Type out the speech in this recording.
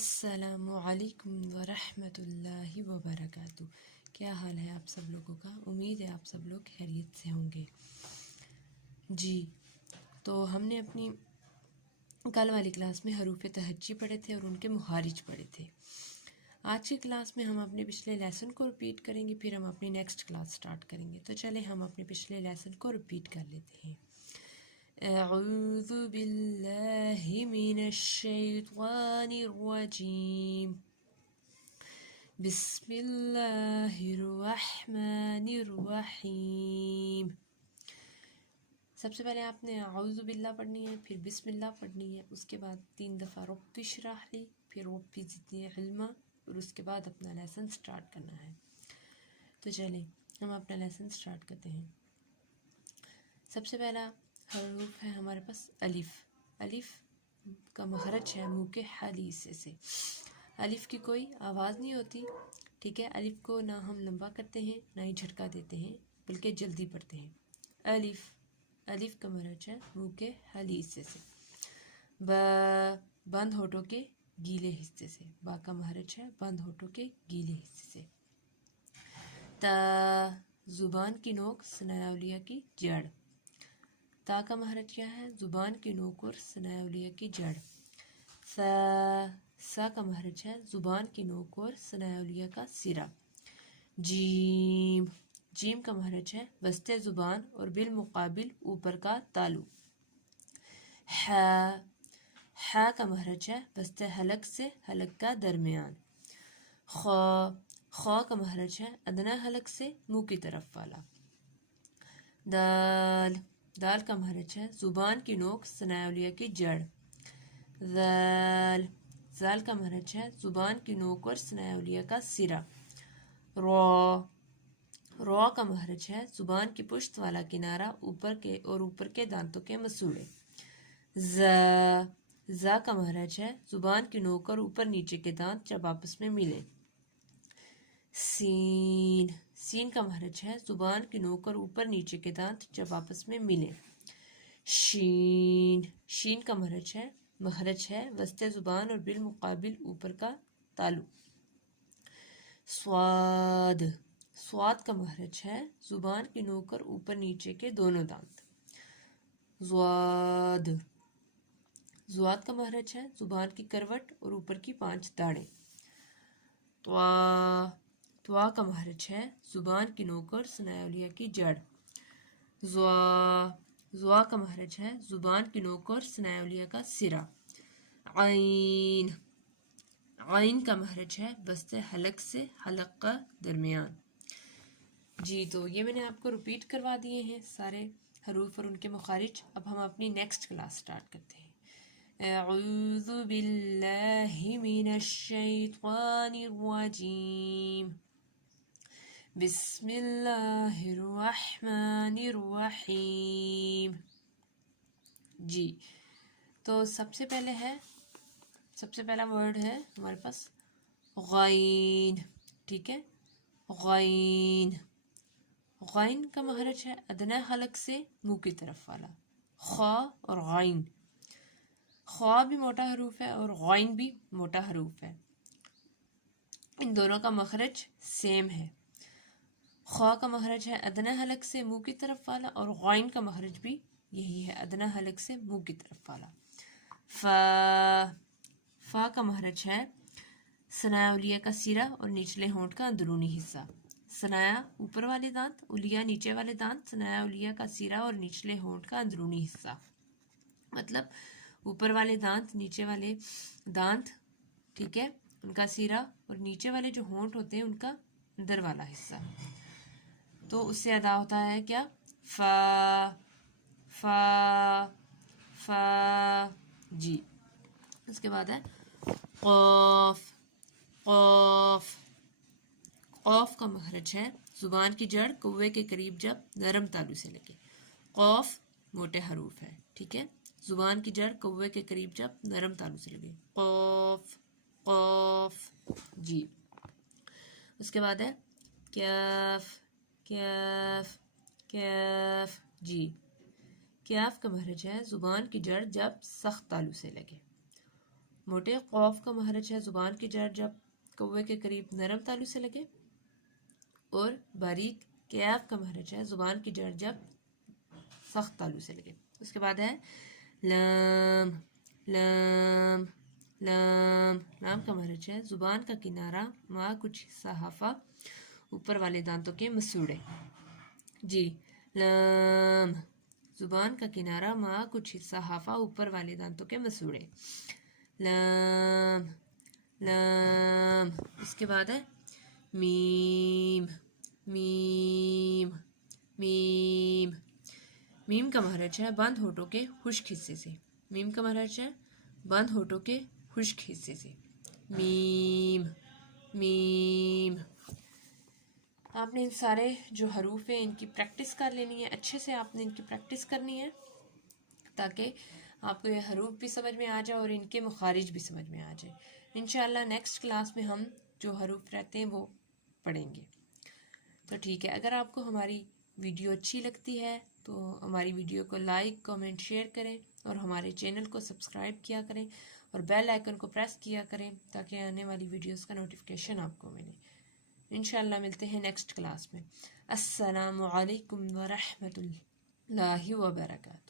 السلام علیکم ورحمۃ اللہ وبرکاتہ۔ کیا حال ہے آپ سب لوگوں کا؟ امید ہے آپ سب لوگ خیریت سے ہوں گے۔ جی تو ہم نے اپنی کل والی کلاس میں حروف تہجی پڑھے تھے اور ان کے مخارج پڑھے تھے۔ آج کی کلاس میں ہم اپنے پچھلے لیسن کو رپیٹ کریں گے، پھر ہم اپنی نیکسٹ کلاس سٹارٹ کریں گے۔ تو چلیں ہم اپنے پچھلے لیسن کو رپیٹ کر لیتے ہیں۔ اعوذ باللہ من الشیطان الرجیم، بسم اللہ الرحمن الرحیم۔ سب سے پہلے آپ نے اعوذ باللہ پڑھنی ہے، پھر بسم اللہ پڑھنی ہے، اس کے بعد 3 دفعہ رب اشرح لی، پھر رب زدنی علما، اور اس کے بعد اپنا لیسن سٹارٹ کرنا ہے۔ تو چلیں ہم اپنا لیسن سٹارٹ کرتے ہیں۔ سب سے پہلا حروف ہے ہمارے پاس الف۔ الف کا مخرج ہے منہ کے حالی حصے سے۔ الف کی کوئی آواز نہیں ہوتی، ٹھیک ہے۔ الف کو نہ ہم لمبا کرتے ہیں نہ ہی جھٹکا دیتے ہیں، بلکہ جلدی پڑھتے ہیں۔ الف، الف کا مخرج ہے منہ کے حالی حصے سے۔ با، بند ہونٹوں کے گیلے حصے سے۔ با کا مخرج ہے بند ہونٹوں کے گیلے حصے سے۔ تا، زبان کی نوک ثنایا اولیہ کی جڑ۔ تا کا مخرج کیا ہے؟ زبان کی نوک اور ثنایا اولیہ کی جڑ۔ سا، سا کا مخرج ہے زبان کی نوک اور ثنایا اولیہ کا سرا۔ جیم، جیم کا مخرج ہے وسط زبان اور بالمقابل اوپر کا تالو۔ ہا، ہا کا مخرج ہے وسط حلق سے حلق کا درمیان۔ خا، خا کا مخرج ہے ادنیٰ حلق سے منہ کی طرف والا۔ دال، دال کا مخرج ہے زبان کی نوک ثنایا اولیہ کی جڑ۔ ذال، ذال کا مخرج ہے زبان کی نوک اور ثنایا اولیہ کا سرا۔ را، را کا مخرج ہے زبان کی پشت والا کنارہ اوپر کے اور اوپر کے دانتوں کے مسوڑے۔ زا، زا کا مخرج ہے زبان کی نوک اور اوپر نیچے کے دانت جب آپس میں ملیں۔ سین، سین کا مخرج ہے زبان کی نوک اور اوپر نیچے کے دانت جب آپس میں ملیں۔ شین، شین کا مخرج ہے وسط زبان اور بالمقابل اوپر کا تالو۔ صاد، صاد کا مخرج ہے زبان کی نوک اور اوپر نیچے کے دونوں دانت۔ ضاد، ضاد کا مخرج ہے زبان کی کروٹ اور اوپر کی 5 داڑیں۔ طوا، طوا کا مخرج ہے زبان کی نوک اور ثنایا اولیہ کی جڑ۔ ضوا، ضوا کا مخرج ہے زبان کی نوک اور ثنایا اولیہ کا سرا۔ عین، عین کا مخرج ہے وسط حلق سے حلق کا درمیان۔ جی تو یہ میں نے آپ کو رپیٹ کروا دیے ہیں سارے حروف اور ان کے مخارج۔ اب ہم اپنی نیکسٹ کلاس سٹارٹ کرتے ہیں۔ اعوذ باللہ من الشیطان الرجیم، بسم اللہ الرحمن الرحیم۔ جی تو سب سے پہلا ورڈ ہے ہمارے پاس غین، ٹھیک ہے۔ غین، غین کا مخرج ہے ادنیٰ حلق سے منہ کی طرف والا۔ خا اور غین، خا بھی موٹا حروف ہے اور غین بھی موٹا حروف ہے، ان دونوں کا مخرج سیم ہے۔ خا کا مخرج ہے ادنیٰ حلق سے منہ کی طرف والا اور غین کا مخرج بھی یہی ہے، ادنیٰ حلق سے منہ کی طرف والا۔ فا، فا کا مخرج ہے ثنایا اولیہ کا سرا اور نچلے ہونٹ کا اندرونی حصہ۔ ثنایا اوپر والے دانت، اولیہ نیچے والے دانت، ثنایا اولیہ کا سرا اور نچلے ہونٹ کا اندرونی حصہ، مطلب اوپر والے دانت، نیچے والے دانت، ٹھیک ہے، ان کا سرا اور نیچے والے جو ہونٹ ہوتے ہیں ان کا اندر والا حصہ۔ تو اس سے ادا ہوتا ہے کیا؟ فا، فا، فا۔ جی اس کے بعد ہے قاف، قاف، قاف کا مخرج ہے زبان کی جڑ کوے کے قریب جب نرم تالو سے لگے۔ قاف موٹے حروف ہے، ٹھیک ہے، زبان کی جڑ کوے کے قریب جب نرم تالو سے لگے۔ قاف، قاف۔ جی اس کے بعد ہے کیف، کیف، کیف۔ جی کیف کا مخرج ہے زبان کی جڑ جب سخت تالو سے لگے۔ موٹے قوف کا مخرج ہے زبان کی جڑ جب کوے کے قریب نرم تالو سے لگے، اور باریک کیف کا مخرج ہے زبان کی جڑ جب سخت تالو سے لگے۔ اس کے بعد ہے لام، لام، لام۔ لام کا مخرج ہے زبان کا کنارہ مع کچھ حصہ حافہ اوپر والے دانتوں کے مسوڑے۔ جی، لام، زبان کا کنارہ مع کچھ حصہ حافہ اوپر والے دانتوں کے مسوڑے۔ لام، لام۔ اس کے بعد ہے میم، میم، میم۔ میم کا مخرج ہے بند ہونٹوں کے خشک حصے سے۔ میم کا مخرج ہے بند ہونٹوں کے خشک حصے سے۔ میم، میم۔ آپ نے ان سارے جو حروف ہیں ان کی پریکٹس کر لینی ہے، اچھے سے آپ نے ان کی پریکٹس کرنی ہے تاکہ آپ کو یہ حروف بھی سمجھ میں آ جائے اور ان کے مخارج بھی سمجھ میں آ جائے۔ انشاءاللہ نیکسٹ کلاس میں ہم جو حروف رہتے ہیں وہ پڑھیں گے۔ تو ٹھیک ہے، اگر آپ کو ہماری ویڈیو اچھی لگتی ہے تو ہماری ویڈیو کو لائک، کامنٹ، شیئر کریں اور ہمارے چینل کو سبسکرائب کیا کریں اور بیل آئیکن کو پریس کیا کریں تاکہ آنے والی ویڈیوز کا نوٹیفیکیشن آپ کو ملے۔ انشاءاللہ ملتے ہیں نیکسٹ کلاس میں۔ السلام علیکم ورحمۃ اللہ وبرکاتہ۔